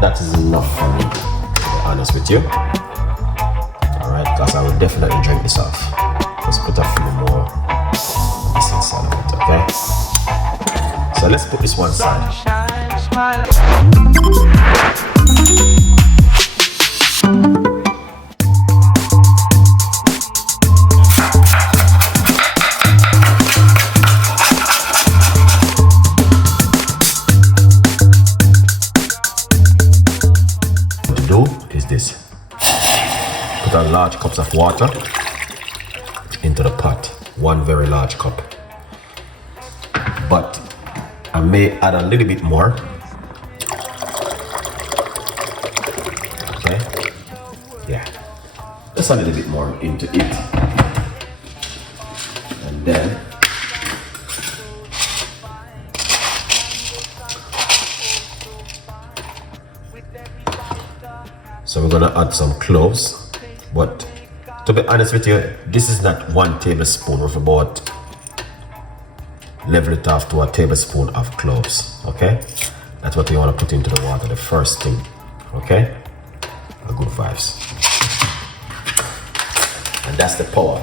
that is enough for me, to be honest with you. Alright, because I will definitely drink this off. Let's put a few more of this inside of it, okay? So let's put this one side. Put a large cups of water into the pot, one very large cup. But I may add a little bit more. Okay, yeah, just a little bit more into it, and then so we're gonna add some cloves. But to be honest with you, this is not 1 tablespoon. We've about level it off to a tablespoon of cloves. Okay, that's what you want to put into the water, the first thing. Okay, a good vibes, and that's the power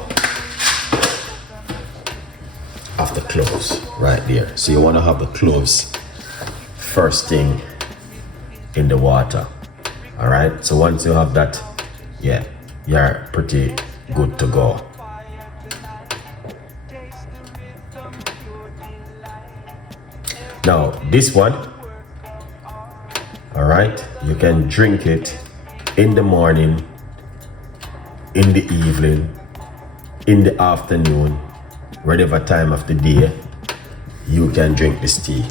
of the cloves right there. So you want to have the cloves first thing in the water. All right, so once you have that, yeah, you're pretty good to go. Now this one, all right, you can drink it in the morning, in the evening, in the afternoon, whatever time of the day you can drink this tea.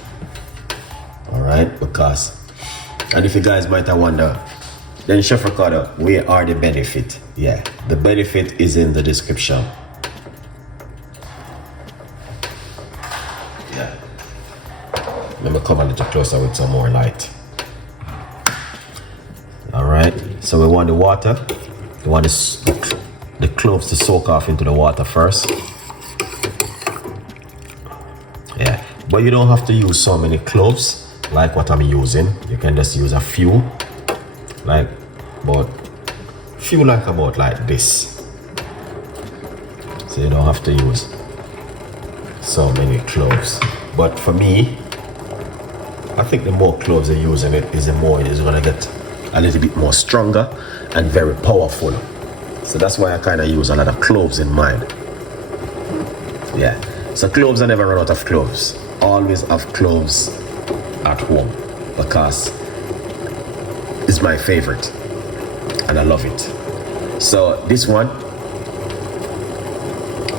All right, because, and if you guys might wonder, then Chef Ricardo, where are the benefit? Yeah, the benefit is in the description. Yeah. Let me come a little closer with some more light. All right, so we want the water, we want the cloves to soak off into the water first. Yeah, but you don't have to use so many cloves like what I'm using. You can just use a few. Like about like this, so you don't have to use so many cloves. But for me, I think the more cloves you're using it is the more it's gonna get a little bit more stronger and very powerful. So that's why I kind of use a lot of cloves in mine. Yeah, so cloves, I never run out of cloves. Always have cloves at home because is my favorite and I love it. So this one,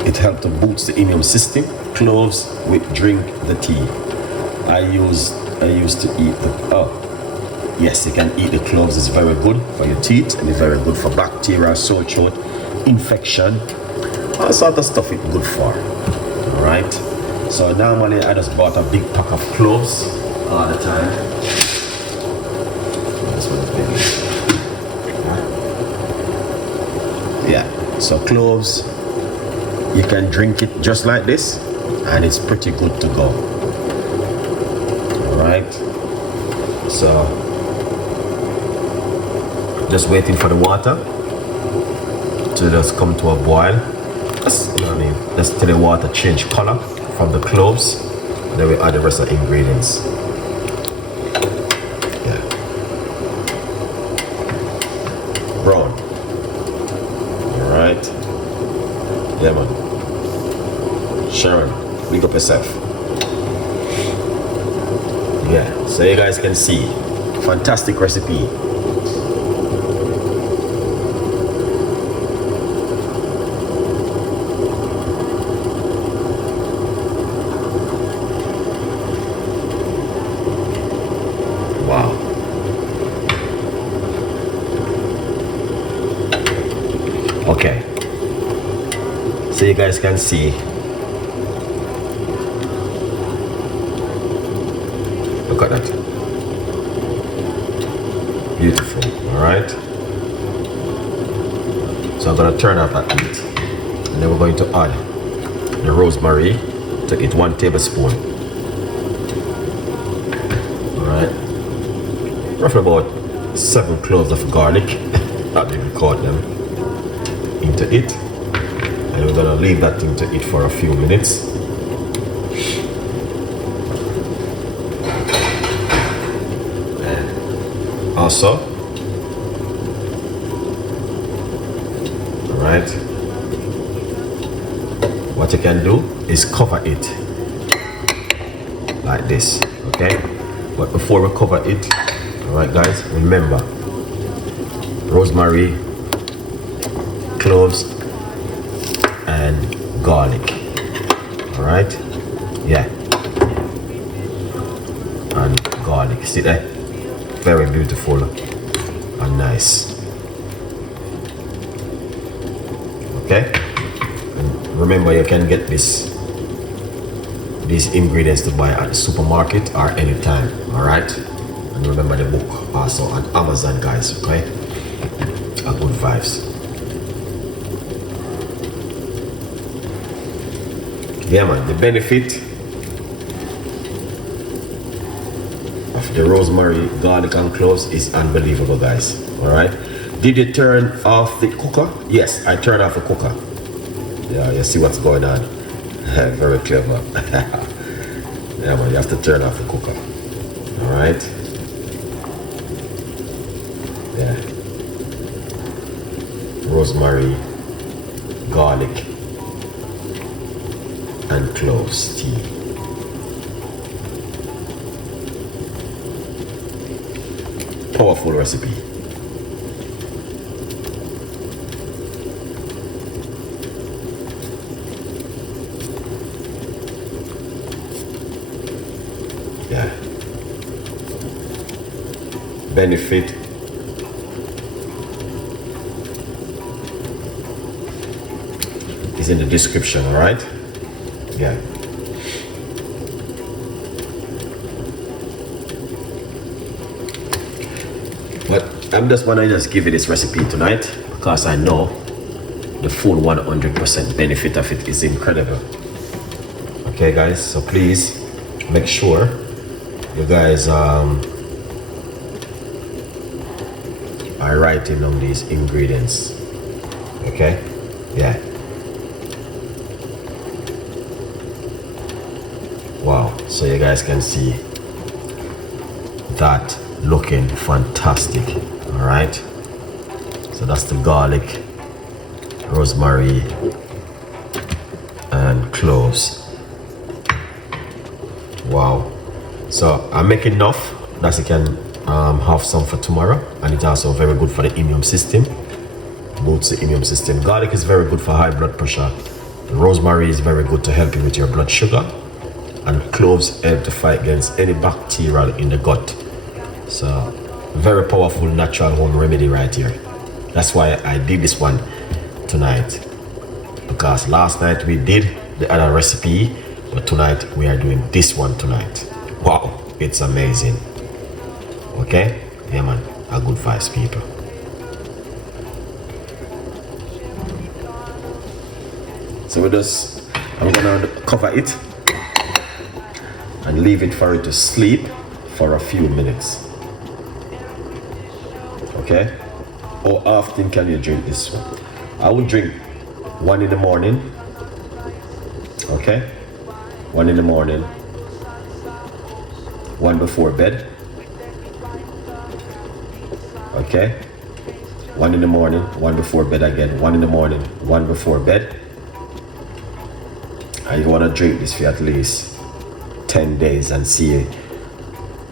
it helps to boost the immune system. Cloves with drink the tea. I used to eat the, yes, you can eat the cloves. It's very good for your teeth and it's very good for bacteria, sore throat, infection, all sort of stuff it's good for. All right, so normally I just bought a big pack of cloves all the time. Yeah, so cloves, you can drink it just like this and it's pretty good to go. All right, so just waiting for the water to just come to a boil. Just, you know what I mean, just till the water change color from the cloves, and then we add the rest of the ingredients. Brown. All right. Yeah, man. Sharon, big up yourself. Yeah, so you guys can see, fantastic recipe. Wow. Okay, so you guys can see, look at that, beautiful. All right, so I'm gonna turn up that heat, and then we're going to add the rosemary to it, 1 tablespoon. All right, roughly about 7 cloves of garlic. Not even caught them into it. And we're gonna leave that thing to it for a few minutes. And also, all right, what you can do is cover it like this, okay? But before we cover it, all right, guys, remember, rosemary, cloves, and garlic. All right, yeah, and garlic. See that? Very beautiful and nice. Okay, and remember, you can get these ingredients to buy at the supermarket or anytime. All right, and remember the book also on Amazon, guys. Okay, a good vibes. Yeah, man, the benefit of the rosemary, garlic, and cloves is unbelievable, guys. All right, did you turn off the cooker? Yes, I turned off the cooker. Yeah, you see what's going on. Very clever. Yeah, man, you have to turn off the cooker. All right. Yeah. Rosemary, garlic, and cloves tea. Powerful recipe. Yeah. Benefit is in the description, all right? Yeah. But I'm just wanna give you this recipe tonight because I know the full 100% benefit of it is incredible. Okay, guys, so please make sure you guys are writing down these ingredients. Okay? Yeah. Wow, so you guys can see that looking fantastic. All right, so that's the garlic, rosemary, and cloves. Wow, so I'm making enough that you can have some for tomorrow, and it's also very good for the immune system, boosts the immune system. Garlic is very good for high blood pressure. Rosemary is very good to help you with your blood sugar, and cloves help to fight against any bacteria in the gut. So very powerful natural home remedy right here. That's why I did this one tonight, because last night we did the other recipe, but tonight we are doing this one tonight. Wow, it's amazing. Okay, yeah, man, a good vibes, people. So I'm gonna cover it and leave it for it to sleep for a few minutes. Okay? How often can you drink this one? I would drink 1 in the morning. Okay? 1 in the morning. 1 before bed. Okay? 1 in the morning, 1 before bed again. 1 in the morning, 1 before bed. And you want to drink this for at least 10 days and see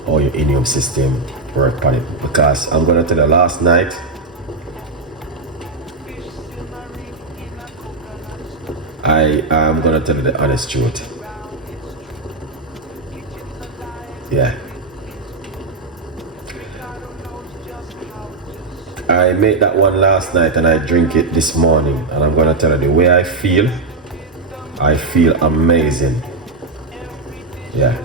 how your immune system work on it. Because I'm gonna tell you, last night I am gonna tell you the honest truth. Yeah, I made that one last night and I drink it this morning, and I'm gonna tell you the way I feel amazing. Yeah,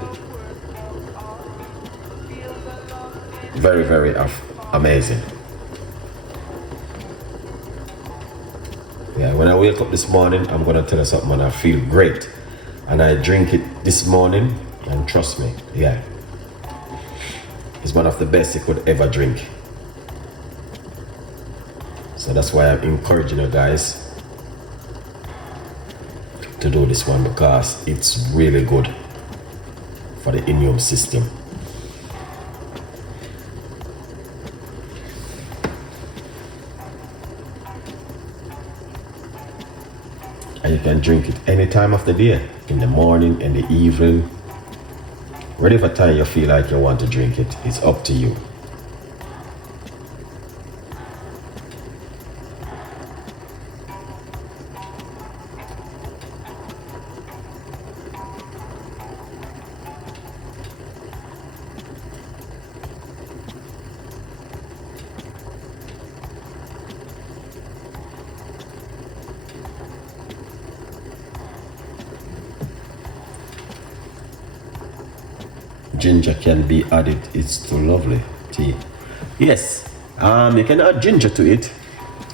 very, very amazing. Yeah, when I wake up this morning, I'm gonna tell you something, and I feel great. And I drink it this morning, and trust me, yeah, is one of the best you could ever drink. So that's why I'm encouraging you guys to do this one, because it's really good for the immune system. And you can drink it any time of the day, in the morning, in the evening, whatever time you feel like you want to drink it. It's up to you. Ginger can be added. It's too lovely tea. Yes, you can add ginger to it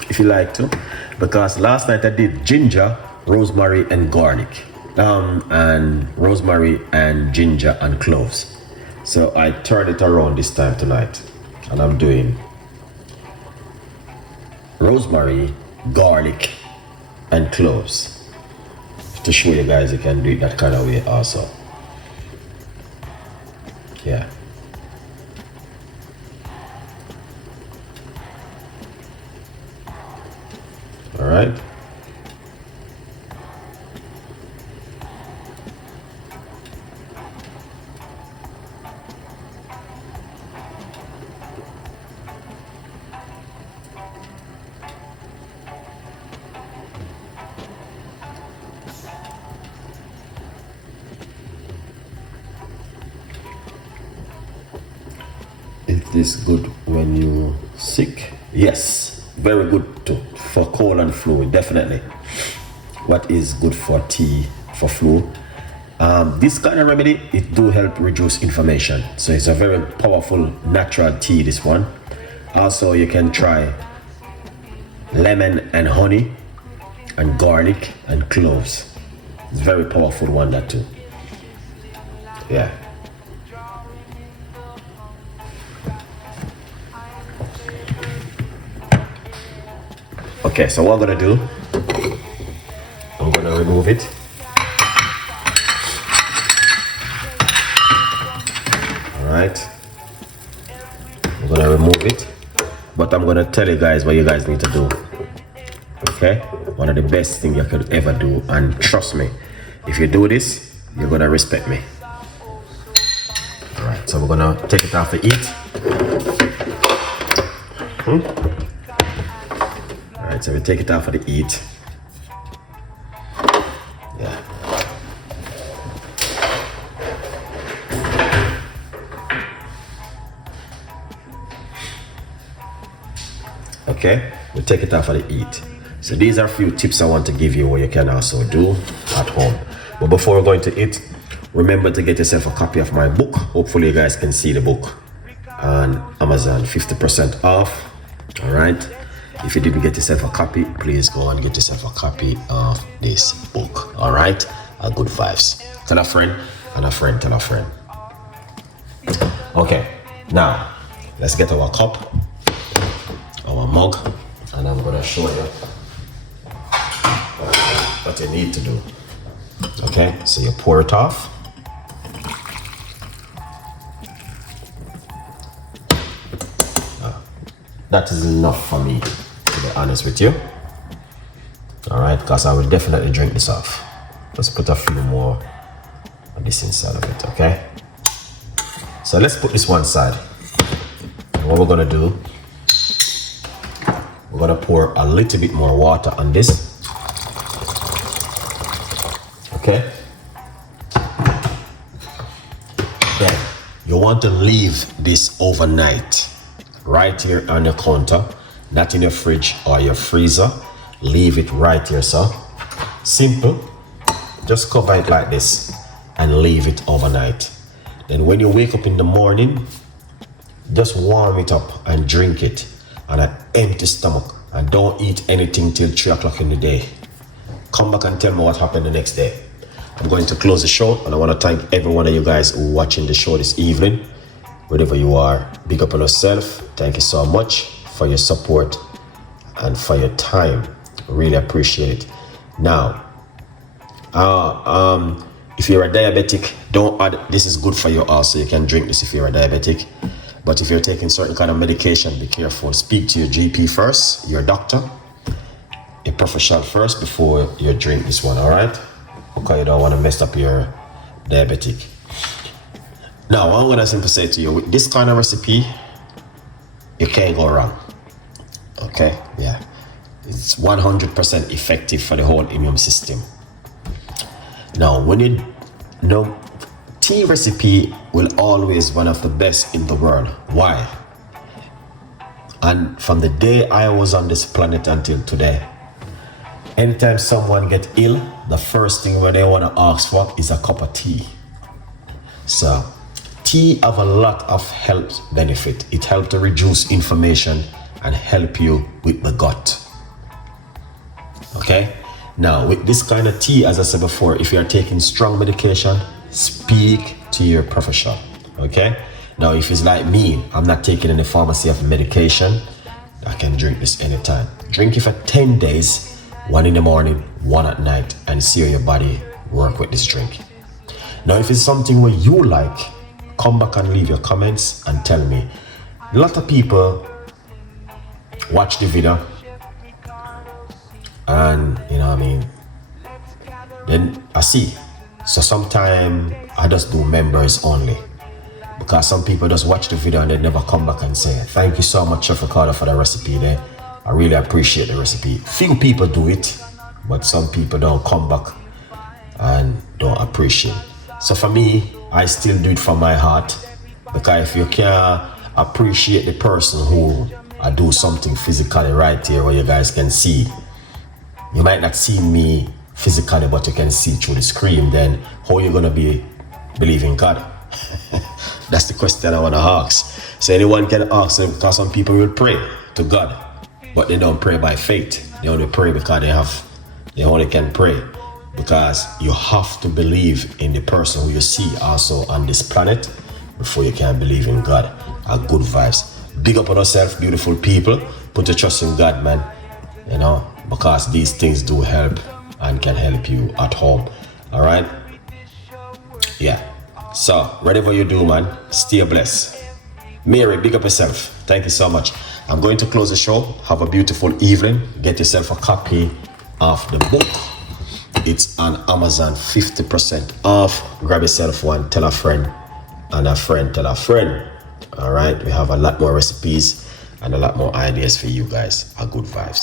if you like to, because last night I did ginger, rosemary and garlic, and rosemary and ginger and cloves. So I turned it around this time tonight, and I'm doing rosemary, garlic and cloves to show you guys you can do it that kind of way also. Yeah. All right. Is this good when you're sick? Yes, very good for cold and flu, definitely. What is good for tea for flu? This kind of remedy, it do help reduce inflammation. So it's a very powerful natural tea, this one. Also, you can try lemon and honey and garlic and cloves. It's a very powerful one, that too. Yeah. Okay, so what I'm gonna do, I'm gonna remove it. All right, I'm gonna remove it, but I'm gonna tell you guys what you guys need to do. Okay, one of the best things you could ever do, and trust me, if you do this, you're gonna respect me. All right, so we're gonna take it off the heat. Alright, so we take it off of the heat. Yeah. Okay, we take it off of the heat. So these are a few tips I want to give you what you can also do at home. But before we're going to eat, remember to get yourself a copy of my book. Hopefully you guys can see the book on Amazon, 50% off. Alright. If you didn't get yourself a copy, please go and get yourself a copy of this book. All right, good vibes. Tell a friend, and a friend tell a friend. Okay, now let's get our cup, our mug, and I'm gonna show you what you need to do. Okay, so you pour it off. That is enough for me, to be honest with you. All right, because I will definitely drink this off. Let's put a few more of this inside of it, okay? So let's put this one side. And what we're gonna do, we're gonna pour a little bit more water on this. Okay? Then you want to leave this overnight. Right here on your counter, not in your fridge or your freezer. Leave it right here, sir. Simple. Just cover it like this and leave it overnight. Then when you wake up in the morning, just warm it up and drink it on an empty stomach, and don't eat anything till 3 o'clock in the day. Come back and tell me what happened the next day. I'm going to close the show, and I want to thank every one of you guys who are watching the show this evening. Wherever you are, big up on yourself. Thank you so much for your support and for your time. Really appreciate it. Now, if you're a diabetic, don't add. This is good for you also. You can drink this if you're a diabetic. But if you're taking certain kind of medication, be careful. Speak to your GP first, your doctor, a professional first before you drink this one, all right? Because you don't want to mess up your diabetic. Now, what I'm going to simply say to you, with this kind of recipe, you can't go wrong. Okay? Yeah. It's 100% effective for the whole immune system. Now, when you know, tea recipe will always one of the best in the world. Why? And from the day I was on this planet until today, anytime someone get ill, the first thing where they want to ask for is a cup of tea. So, tea have a lot of health benefit. It helps to reduce inflammation and help you with the gut. Okay? Now, with this kind of tea, as I said before, if you are taking strong medication, speak to your professional. Okay? Now, if it's like me, I'm not taking any pharmacy of medication, I can drink this anytime. Drink it for 10 days, 1 in the morning, 1 at night, and see how your body work with this drink. Now, if it's something where you like, come back and leave your comments and tell me. A lot of people watch the video and, you know what I mean, then I see. So sometimes I just do members only, because some people just watch the video and they never come back and say, thank you so much, Chef Ricardo, for the recipe there. I really appreciate the recipe. Few people do it, but some people don't come back and don't appreciate it. So for me, I still do it from my heart, because if you can't appreciate the person who I do something physically right here where you guys can see, you might not see me physically, but you can see through the screen, then how are you gonna be believing God? That's the question I wanna ask. So anyone can ask, because some people will pray to God, but they don't pray by faith. They only pray because they only can pray. Because you have to believe in the person who you see also on this planet before you can believe in God. Good vibes. Big up on yourself, beautiful people. Put your trust in God, man. You know, because these things do help and can help you at home. All right? Yeah. So, whatever you do, man, stay blessed. Mary, big up yourself. Thank you so much. I'm going to close the show. Have a beautiful evening. Get yourself a copy of the book. It's on Amazon, 50% off. Grab yourself one, tell a friend, and a friend tell a friend. All right, we have a lot more recipes and a lot more ideas for you guys. Good vibes.